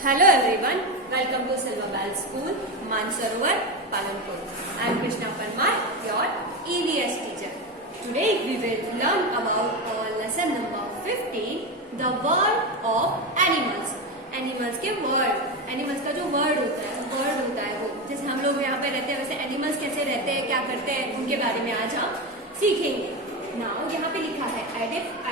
Hello everyone, welcome to Silverbell School, Mansarovar, Palanpur. I am Krishna Parmar, your EVS teacher. Today we will learn about lesson number 15, the word of animals. Animals के word, animals का जो word होता है वो जैसे हम लोग यहाँ पे रहते हैं वैसे animals कैसे रहते हैं, क्या करते हैं, उनके बारे में आज हम सीखेंगे. Now यहाँ पे लिखा है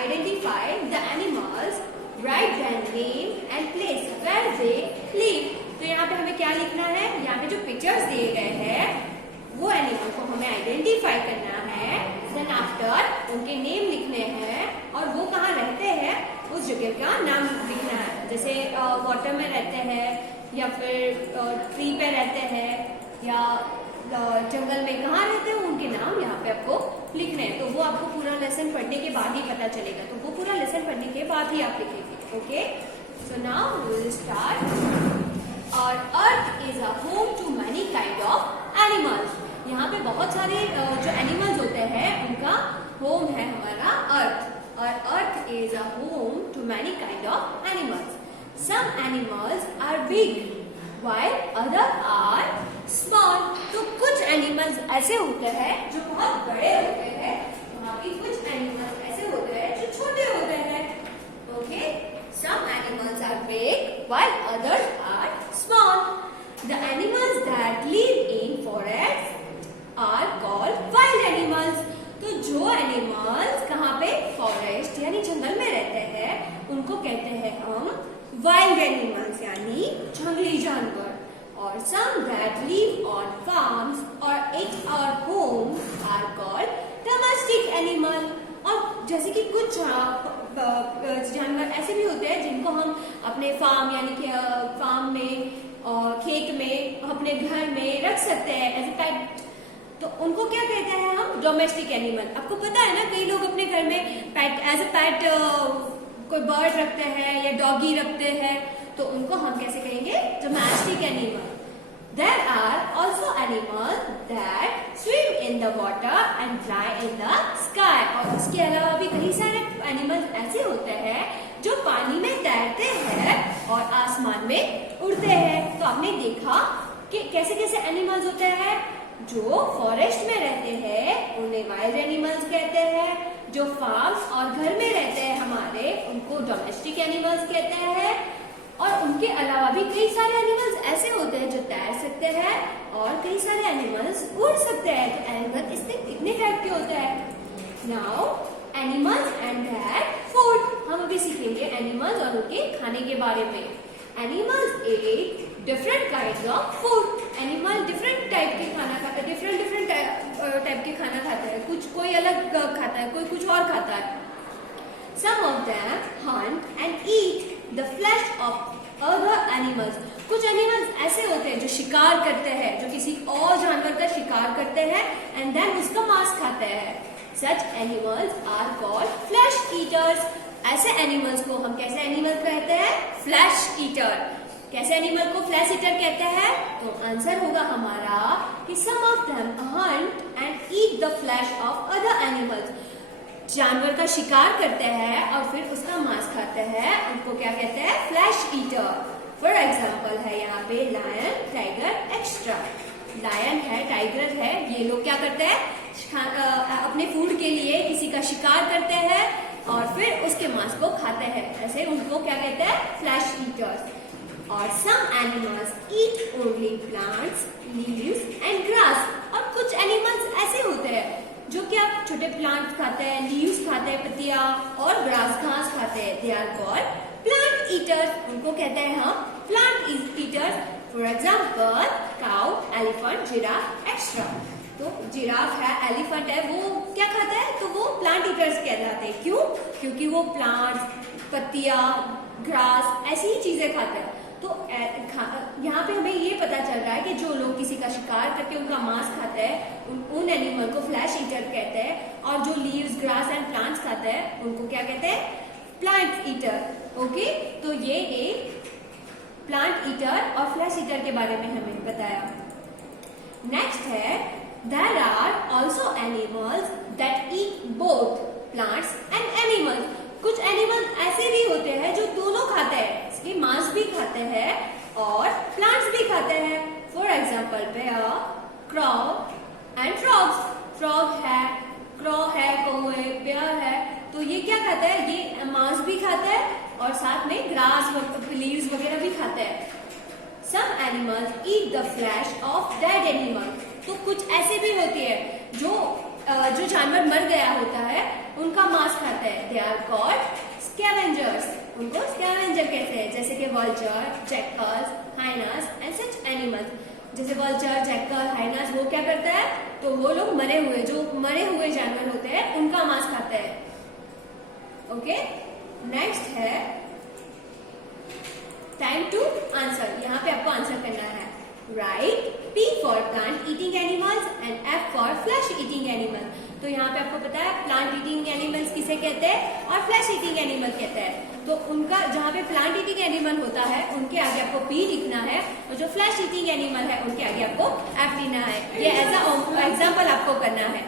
identify the animals, write their name and place where they live. तो यहाँ पे हमें क्या लिखना है, यहाँ पे जो पिक्चर्स दिए गए हैं वो एनिमल को हमें आइडेंटिफाई करना है. देन आफ्टर उनके नेम लिखने हैं और वो कहाँ रहते हैं उस जगह का नाम लिखना है. जैसे वाटर में रहते हैं या फिर ट्री पे रहते हैं या जंगल में कहाँ रहते हैं उनके नाम यहाँ पे आपको लिखने हैं. तो वो आपको पूरा लेसन पढ़ने के बाद ही पता चलेगा. तो वो पूरा लेसन पढ़ने के बाद ही आप लिखेंगे. Okay, so now we will start. और earth is a home to many kind of animals. यहाँ पे बहुत सारे जो एनिमल्स होते हैं उनका होम है हमारा अर्थ. और earth is a home to many kind of animals. Some animals are big while other are small. तो कुछ एनिमल्स ऐसे होते हैं जो बहुत बड़े होते हैं, बाकी कुछ एनिमल्स ऐसे होते हैं जो छोटे होते हैं. Okay, some animals are big while others are small. The animals that live in forests are called wild animals. तो जो एनिमल्स कहाँ पे फॉरेस्ट यानी जंगल में रहते हैं उनको कहते हैं हम वाइल्ड एनिमल्स यानी जंगली जानवर. और some that live on farms और in our homes are called domestic animal. और जैसे कि कुछ जानवर ऐसे भी होते हैं जिनको हम अपने फार्म यानी कि फार्म में और खेत में अपने घर में रख सकते हैं एज ए पेट. तो उनको क्या कहते हैं हम डोमेस्टिक एनिमल. आपको पता है ना, कई लोग अपने घर में पेट एज ए पेट कोई बर्ड रखते हैं या डॉगी रखते हैं, तो उनको हम कैसे कहेंगे domestic animal. There are also animals that swim in the water and fly in the sky. और इसके अलावा भी कई सारे एनिमल्स ऐसे होते हैं जो पानी में तैरते हैं और आसमान में उड़ते हैं. तो आपने देखा कि कैसे कैसे एनिमल्स होते हैं. जो फॉरेस्ट में रहते हैं उन्हें वाइल्ड एनिमल्स कहते हैं. जो फार्म्स और घर में रहते हैं हमारे उनको डोमेस्टिक एनिमल्स कहते हैं. और उनके अलावा भी कई सारे एनिमल्स ऐसे होते हैं जो तैर सकते हैं और कई सारे एनिमल्स उड़ सकते हैं. तो एनिमल कितने टाइप के होते हैं. Now animals and their food. हम अभी सीखेंगे एनिमल्स और उनके खाने के बारे में. Animals eat different kinds of food. Animal different type के खाना खाता है, डिफरेंट टाइप के खाना खाता है. कुछ कोई अलग खाता है, कोई कुछ और खाता है. Some of them hunt and eat the flesh of other animals. कुछ एनिमल्स ऐसे होते हैं जो शिकार करते हैं, जो किसी और जानवर का शिकार करते हैं एंड देन उसका मांस खाते हैं. Such animals are called flesh eaters. ऐसे एनिमल्स को हम कैसे एनिमल कहते हैं, फ्लैश ईटर. कैसे एनिमल को फ्लैश ईटर कहते हैं, तो आंसर होगा हमारा कि some of them hunt and eat the flesh of other animals. जानवर का शिकार करते हैं और फिर उसका मांस खाते हैं, उनको क्या कहते हैं, फ्लैश ईटर. फॉर एग्जाम्पल है यहाँ पे लायन, टाइगर, एक्स्ट्रा. लायन है, टाइगर है, ये लोग क्या करते हैं, अपने फूड के लिए किसी का शिकार करते हैं और फिर उसके मांस को खाते हैं. ऐसे उनको क्या कहते हैं, फ्लैश ईटर्स. और some animals eat only plants, leaves and grass. और कुछ एनिमल्स ऐसे होते हैं जो कि आप छोटे प्लांट खाते हैं, लीव्स खाते हैं, पत्तियां और ग्रास घास खाते हैं. They are called plant eaters. उनको कहते हैं हम plant eaters. For example cow, elephant, giraffe, extra. तो जिराफ है, एलिफेंट है, वो क्या खाता है, तो वो प्लांट ईटर्स कहलाते हैं. क्यों? क्योंकि वो प्लांट्स, पत्तियां, ग्रास ऐसी ही चीजें खाते हैं. तो यहाँ पे हमें ये पता चल रहा है कि जो लोग किसी का शिकार करके उनका मांस खाते हैं उन एनिमल को फ्लैश ईटर कहते हैं. और जो लीव्स, ग्रास एंड प्लांट्स खाते हैं उनको क्या कहते हैं, प्लांट ईटर. ओके, तो ये एक प्लांट ईटर और फ्लैश ईटर के बारे में हमें बताया. नेक्स्ट है there are also animals that eat both plants and animals. कुछ एनिमल्स ऐसे भी होते हैं जो दोनों खाते हैं, इसके मांस भी खाते खाते हैं और प्लांट्स भी खाते हैं। For example bear, crow and frogs. Frog है, क्रॉ है, कौवे, बेयर है, तो ये क्या खाता है? ये मांस भी खाता है और साथ में ग्रास, लीव्स वगैरह भी खाता है। Some animals eat the flesh of dead animals. तो कुछ ऐसे भी होती है जो जानवर मर गया होता है उनका मांस खाते हैं। They are called scavengers. उनको स्कैवेंजर कहते हैं, जैसे कि vulture, jackals, hyenas and such animals. जैसे vulture, jackal, hyenas वो क्या करता है? तो वो लोग मरे हुए जानवर होते हैं उनका मांस खाते हैं। ओके, नेक्स्ट है टाइम टू आंसर। यहाँ पे आपको आंसर करना है। Right P for plant eating animals and F for flesh eating animal. तो यहाँ पे आपको पता है प्लांट ईटिंग एनिमल्स किसे कहते हैं और फ्लैश ईटिंग एनिमल कहते हैं। तो उनका जहाँ पे प्लांट ईटिंग एनिमल होता है उनके आगे आपको P लिखना है और जो फ्लैश ईटिंग एनिमल है उनके आगे आपको F लिखना है। ये एज अ एग्जाम्पल आपको करना है।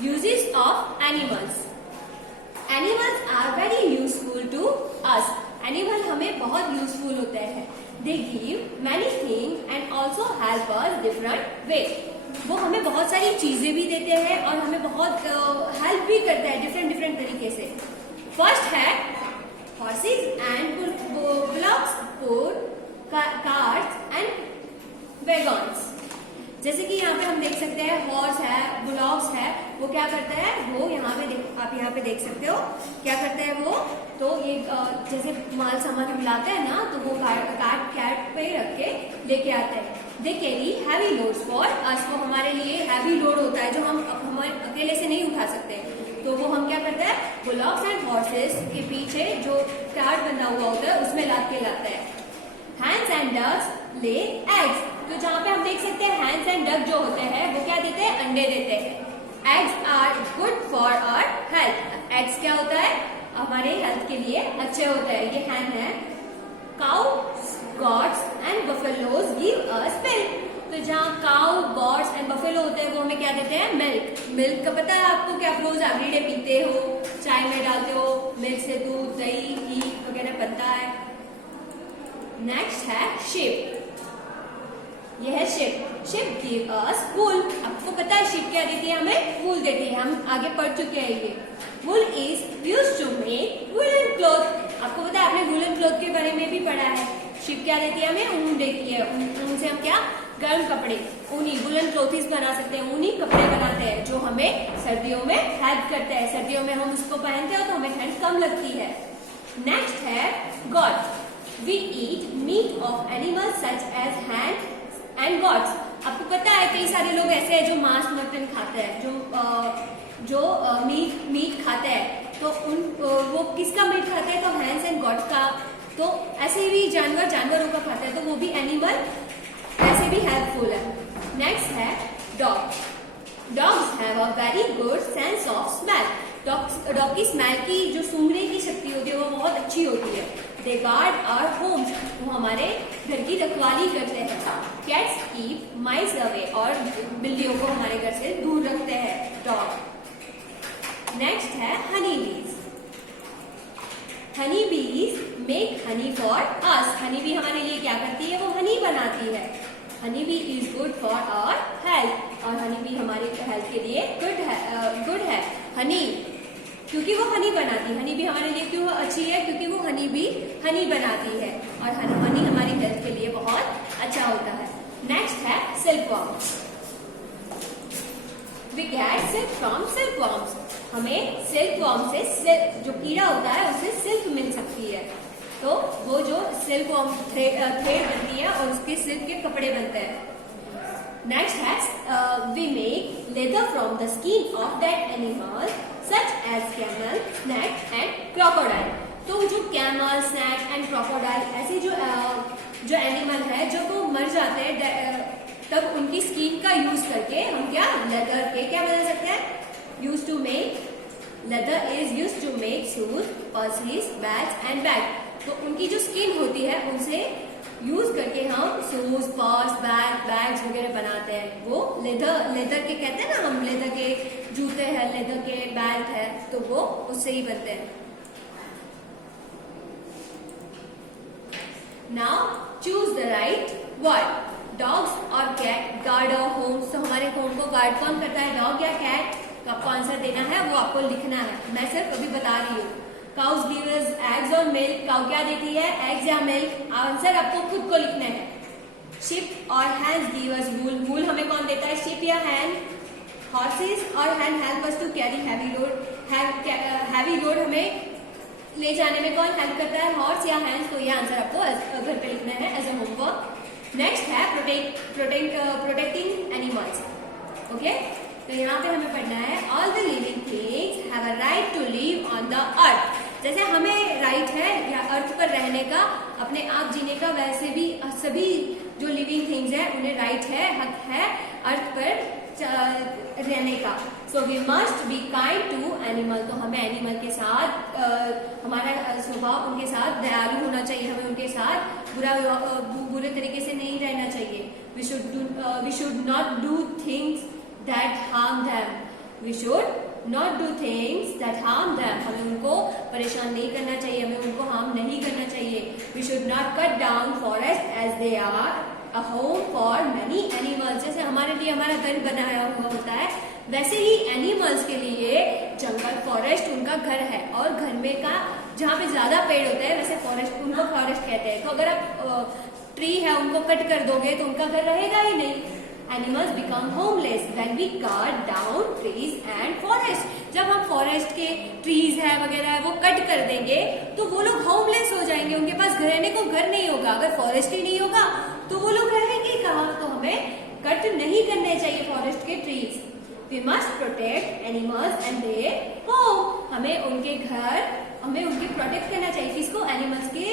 Uses of animals. Animals are very useful to us. Animal हमें बहुत useful होते हैं। They give many things and also help us different way. वो हमें बहुत सारी चीजें भी देते हैं और हमें बहुत हेल्प भी करते हैं डिफरेंट तरीके से। फर्स्ट है horses and bullocks, carts and wagons. जैसे कि यहाँ पे हम देख सकते हैं हॉर्स है, बुलॉक्स है, वो क्या करता है? वो यहाँ पे आप यहाँ पे देख सकते हो क्या करते हैं वो? तो ये जैसे माल सामान लाते हैं ना, तो वो कैट पे रख के लेके आते हैं। They carry heavy loads for us. वो हमारे लिए हैवी लोड होता है जो हम अकेले से नहीं उठा सकते, तो वो हम क्या करते हैं? बुलॉक्स एंड हॉर्सेस के पीछे जो कैट बना हुआ होता है उसमें लाद के लाते हैं। Hens and ducks lay eggs. तो जहाँ पे हम देख सकते हैं हैंस एंड डक जो होते हैं वो क्या देते हैं? अंडे देते हैं। Eggs are good for our health. Eggs क्या होता है? हमारे हेल्थ के लिए अच्छे होते हैं। ये हैन है। Cow, gods and buffaloes give us milk. तो जहाँ काउ, गॉड्स एंड बफेलो होते हैं वो हमें क्या देते हैं? मिल्क। मिल्क का पता है आपको कि आप रोज एवरीडे पीते हो, चाय में डालते हो, मिल्क से दूध, दही, घी वगैरह बनता है। नेक्स्ट है शिप। यह है शिप। शिप गिव अस वूल। आपको पता है शिप क्या देती है? हमें वूल देती है। हम आगे पढ़ चुके हैं ये। Wool is used to make woollen cloth. आपको पता है आपने वूलन क्लॉथ के बारे में भी पढ़ा है। शिप क्या देती है? हमें ऊन देती है। ऊन से हम क्या? गर्म कपड़े, ऊनी वूलन क्लॉथ्स बना सकते हैं। ऊनी कपड़े बनाते हैं जो हमें सर्दियों में हेल्प करते हैं। सर्दियों में हम उसको पहनते हैं तो हमें ठंड कम लगती है। नेक्स्ट है God. We eat meat of animals such as hen and goats. आपको पता है कई सारे लोग ऐसे हैं जो मांस मटन खाते हैं, जो मीट खाते हैं। तो वो किसका मीट खाते हैं? तो हैंस एंड गॉड्स का। तो ऐसे भी जानवरों का खाते हैं, तो वो भी एनिमल ऐसे भी हेल्पफुल है। नेक्स्ट है dog. Dogs have a very good sense of smell. Dog की स्मेल की जो सूंघने की शक्ति होती है वो बहुत अच्छी होती है। दे गार्ड आवर होम्स। वो हमारे घर की रखवाली करते हैं। कैट्स कीप माइस अवे। और बिल्लियों को हमारे घर से दूर रखते हैं डॉग। नेक्स्ट है Honey bees. Honey bees make honey for us. Honey bee हमारे लिए क्या करती है? वो हनी बनाती है। Honey bee is good for our health. और हनी बी हमारी हेल्थ के लिए गुड है। हनी क्योंकि वो हनी बनाती है। हनी भी हमारे लिए क्यों अच्छी है? क्योंकि वो हनी भी हनी बनाती है और हनी हमारी हेल्थ के लिए बहुत अच्छा होता है। नेक्स्ट है silkworm. We get silk from silkworms. हमें सिल्कवॉर्म से जो कीड़ा होता है उससे सिल्क मिल सकती है। तो वो जो सिल्कवॉर्म थ्रेड बनती है और उसके सिल्क के कपड़े बनते हैं। नेक्स्ट है we make leather from the skin of that animal such as camel, snake and crocodile. तो जो कैमल, स्नैक एंड क्रोकोडाइल ऐसे जो एनिमल है जब वो मर जाते हैं तब उनकी स्किन का यूज करके हम क्या लेदर के क्या बना सकते हैं? Use to make leather is use to make shoes, purses, bags and bag. तो उनकी जो स्किन होती है उनसे यूज करके हम शूज, पर्स, बैग्स वगैरह बनाते हैं। वो लेदर के कहते हैं ना, हम लेदर के जूते हैं, लेदर के बेल्ट है, तो वो उससे ही बनते हैं। Now choose the right word. Dogs और कैट गार्ड और होम्स। तो हमारे होम को गार्ड कौन करता है, डॉग या कैट? तो आपको आंसर देना है, वो आपको लिखना है। मैं सिर्फ अभी बता रही हूँ। काउस गिव अस एग्स और मिल्क। काउ क्या देती है, एग्स या मिल्क? आंसर आपको खुद को लिखना है। शिप और हैंड्स गिव अस वूल। वूल हमें कौन देता है, शिप या हैंड? हॉर्सेस और hand help us to carry heavy load. Heavy load हमें ले जाने में कौन हेल्प करता है, हॉर्स या हैंड्स? तो ये आंसर आपको घर पे लिखना है एज अ होमवर्क। नेक्स्ट है प्रोटेक्टिंग एनिमल्स। ओके, तो यहाँ पे हमें पढ़ना है all the living things have a right to live on the earth. जैसे हमें राइट है या अर्थ पर रहने का, अपने आप जीने का, वैसे भी सभी जो लिविंग थिंग्स है उन्हें राइट है, हक है अर्थ पर रहने का। So we must be kind to animal. तो हमें एनिमल के साथ हमारा स्वभाव उनके साथ दयालु होना चाहिए। हमें उनके साथ बुरे तरीके से नहीं रहना चाहिए। We should not do things that harm them. We should not do things that harm them. हमें उनको परेशान नहीं करना चाहिए, हमें उनको हार्म नहीं करना चाहिए। We should not cut down forest as they are a home for many animals. जैसे हमारे लिए हमारा घर बनाया हुआ होता है, वैसे ही एनिमल्स के लिए जंगल, फॉरेस्ट उनका घर है। और घर में का जहाँ पे ज्यादा पेड़ होते हैं, वैसे फॉरेस्ट, उनको फॉरेस्ट कहते हैं। तो अगर आप ट्री है उनको कट कर दोगे तो उनका घर रहेगा ही नहीं। Animals become homeless when we cut down trees and forest. जब हम फॉरेस्ट के ट्रीज है वगैरह है वो कट कर देंगे तो वो लोग होमलेस हो जाएंगे, उनके पास रहने को घर नहीं होगा। अगर फॉरेस्ट ही नहीं होगा तो वो लोग रहेंगे कहाँ? तो हमें कट नहीं करने चाहिए फॉरेस्ट के trees. We must protect animals and their home. हमें उनके प्रोटेक्ट करना चाहिए। किसको? एनिमल्स के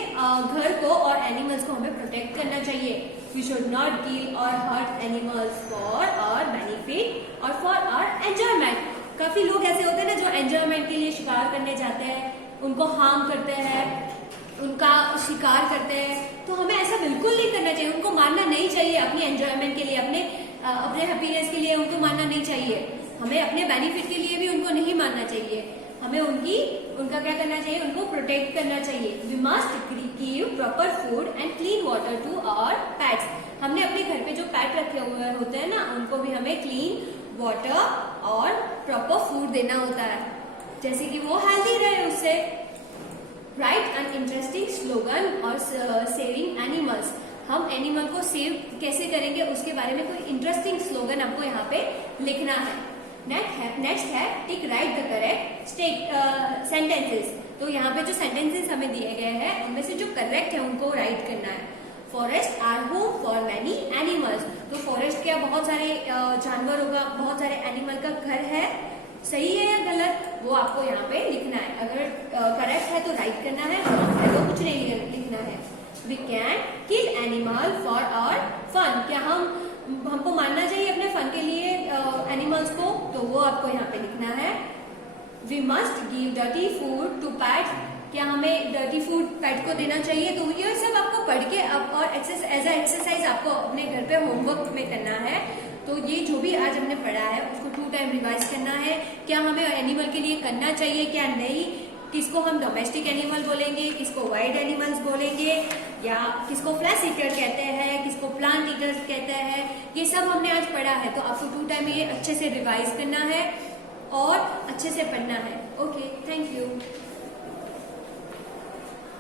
घर को और एनिमल्स को हमें प्रोटेक्ट करना चाहिए। We should not kill or hurt animals for our benefit or for our enjoyment. काफी लोग ऐसे होते हैं ना जो एंजॉयमेंट के लिए शिकार करने जाते हैं, उनको हार्म करते हैं, उनका शिकार करते हैं। तो हमें ऐसा बिल्कुल नहीं करना चाहिए। उनको मारना नहीं चाहिए अपनी एंजॉयमेंट के लिए, अपने हैप्पीनेस के लिए उनको मारना नहीं चाहिए। हमें अपने बेनिफिट के लिए भी उनको नहीं मारना चाहिए। हमें उनका क्या करना चाहिए, उनको प्रोटेक्ट करना चाहिए। We must give proper food and clean water to our pets. हमने अपने घर पे जो पेट रखे हुए होते हैं ना, उनको भी हमें क्लीन वाटर और प्रॉपर फूड देना होता है, जैसे कि वो हेल्दी रहे उससे। राइट एन इंटरेस्टिंग स्लोगन और सेविंग एनिमल्स। हम एनिमल को सेव कैसे करेंगे उसके बारे में कोई इंटरेस्टिंग स्लोगन आपको यहाँ पे लिखना है। नेक्स्ट है टिक राइट द करेक्ट सेंटेंसेस। तो यहाँ पे जो सेंटेंसेस हमें दिए गए हैं उनमें से जो करेक्ट है उनको राइट करना है। Forest are home for many animals. तो फॉरेस्ट क्या बहुत सारे जानवर होगा, बहुत सारे एनिमल का घर है। सही है या गलत वो आपको यहाँ पे लिखना है। अगर करेक्ट है तो राइट करना है, रॉन्ग है तो कुछ नहीं लिखना है। We can kill animal for our fun. क्या हमको मानना चाहिए अपने फन के लिए एनिमल्स को? तो वो आपको यहाँ पे लिखना है। We must give dirty food to pets. क्या हमें डर्टी फूड पेट को देना चाहिए? तो ये सब आपको पढ़ के और एज ए एक्सरसाइज आपको अपने घर पे होमवर्क में करना है। तो ये जो भी आज हमने पढ़ा है उसको 2 टाइम रिवाइज करना है। क्या हमें एनिमल के लिए करना चाहिए, क्या नहीं, किसको हम डोमेस्टिक एनिमल बोलेंगे, किसको वाइल्ड एनिमल्स बोलेंगे, या किसको फ्लैश ईटर कहते हैं, किसको प्लांट ईटर्स कहते हैं, ये सब हमने आज पढ़ा है। तो आपको 2 टाइम ये अच्छे से रिवाइज करना है और अच्छे से पढ़ना है। Okay, thank you.